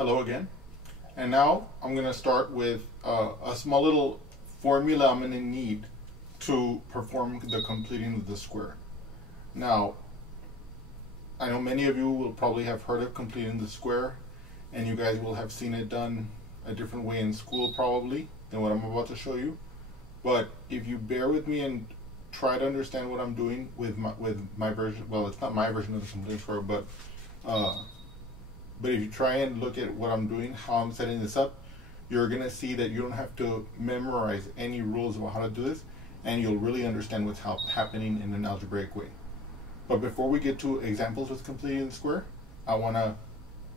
Hello again. And now I'm going to start with a small little formula I'm going to need to perform the completing of the square. Now, I know many of you will probably have heard of completing the square, and you guys will have seen it done a different way in school probably than what I'm about to show you. But if you bear with me and try to understand what I'm doing with my version, well, it's not my version of the completing square, but if you try and look at what I'm doing, how I'm setting this up, you're going to see that you don't have to memorize any rules about how to do this, and you'll really understand what's happening in an algebraic way. But before we get to examples with completing the square, I want to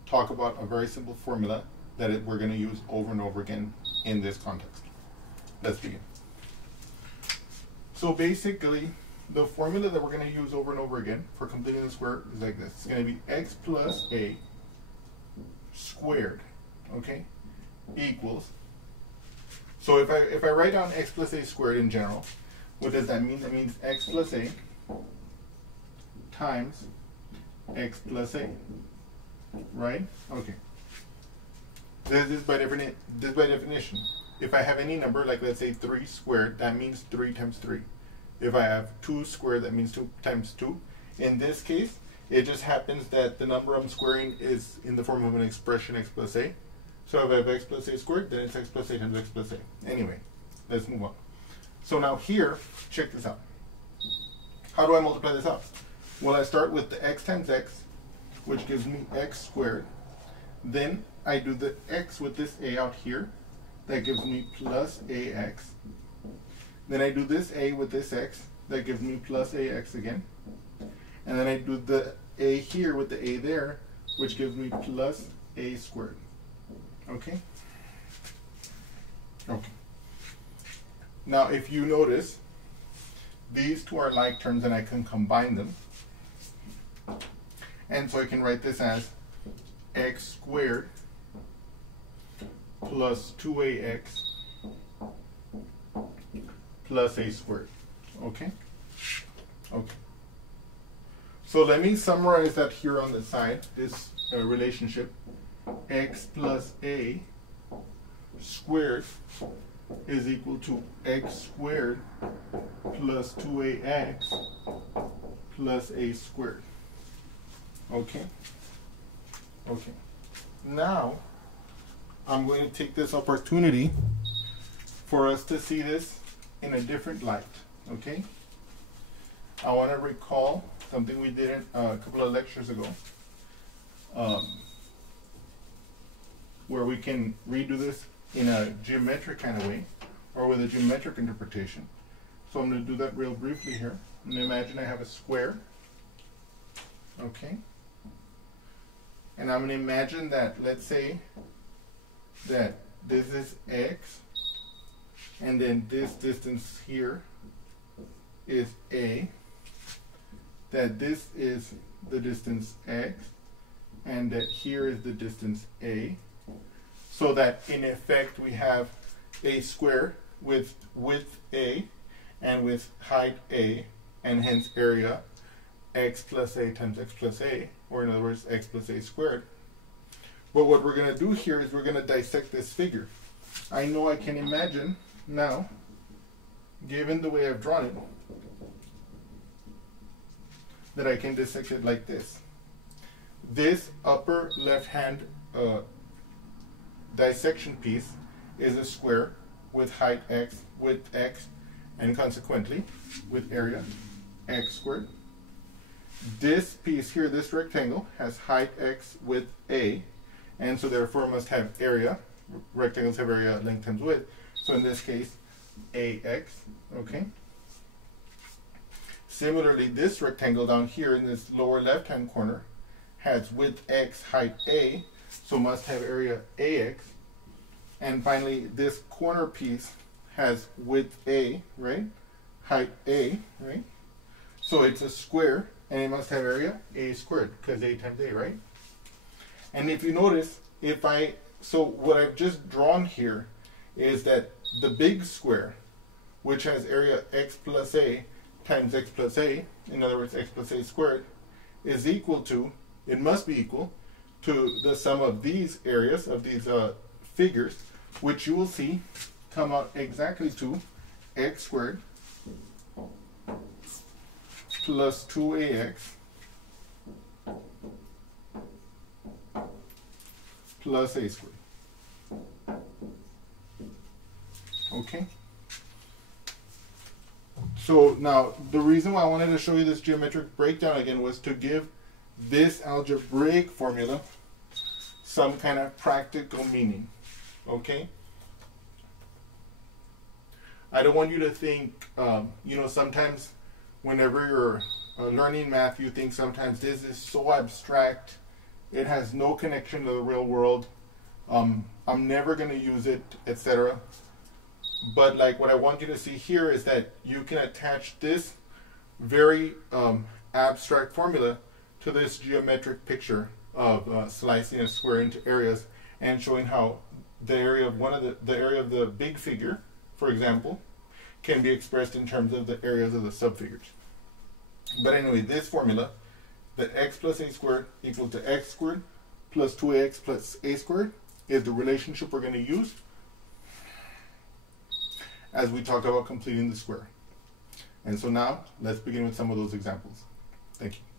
talk about a very simple formula that we're going to use over and over again in this context. Let's begin. So basically, the formula that we're going to use over and over again for completing the square is like this. It's going to be x plus a squared, okay, equals. So if I write down x plus a squared in general, what does that mean? That means x plus a times x plus a, right? Okay. This is by definition. If I have any number, like let's say 3 squared, that means 3 times 3. If I have 2 squared, that means 2 times 2. In this case, it just happens that the number I'm squaring is in the form of an expression x plus a. So if I have x plus a squared, then it's x plus a times x plus a. Anyway, let's move on. So now here, check this out. How do I multiply this out? Well, I start with the x times x, which gives me x squared. Then I do the x with this a out here. That gives me plus ax. Then I do this a with this x. That gives me plus ax again. And then I do the a here with the a there, which gives me plus a squared. Okay? Okay. Now, if you notice, these two are like terms and I can combine them. And so I can write this as x squared plus 2ax plus a squared. Okay? Okay. So let me summarize that here on the side, this relationship. X plus a squared is equal to x squared plus 2ax plus a squared. Okay? Okay. Now, I'm going to take this opportunity for us to see this in a different light. Okay? I want to recall something we did a couple of lectures ago, where we can redo this in a geometric kind of way, or with a geometric interpretation. So I'm going to do that real briefly here. I'm going to imagine I have a square, okay? And I'm going to imagine that, let's say, that this is x, and then this distance here is a, that this is the distance x, and that here is the distance a, so that in effect we have a square with width a and with height a, and hence area x plus a times x plus a, or in other words x plus a squared. But what we're going to do here is we're going to dissect this figure. I know I can imagine now, given the way I've drawn it, that I can dissect it like this. This upper left-hand dissection piece is a square with height x, width x, and consequently with area x squared. This piece here, this rectangle, has height x, width a, and so therefore must have area. Rectangles have area, length times width. So in this case, ax, okay? Similarly, this rectangle down here in this lower left-hand corner has width x, height a, so must have area ax. And finally, this corner piece has width a, right? Height a, right? So it's a square, and it must have area a squared, because a times a, right? And if you notice, so what I've just drawn here is that the big square, which has area x plus a times x plus a, in other words x plus a squared, is equal to, it must be equal to the sum of these areas, of these figures, which you will see come out exactly to x squared plus 2ax plus a squared. Okay. So now the reason why I wanted to show you this geometric breakdown again was to give this algebraic formula some kind of practical meaning. Okay. I don't want you to think, you know, sometimes whenever you're learning math, you think sometimes this is so abstract, it has no connection to the real world, I'm never going to use it, etc. But like what I want you to see here is that you can attach this very abstract formula to this geometric picture of slicing a square into areas and showing how the area of the area of the big figure, for example, can be expressed in terms of the areas of the subfigures. But anyway, this formula, that x plus a squared equals to x squared plus 2ax plus a squared, is the relationship we're going to use as we talk about completing the square. And so now, let's begin with some of those examples. Thank you.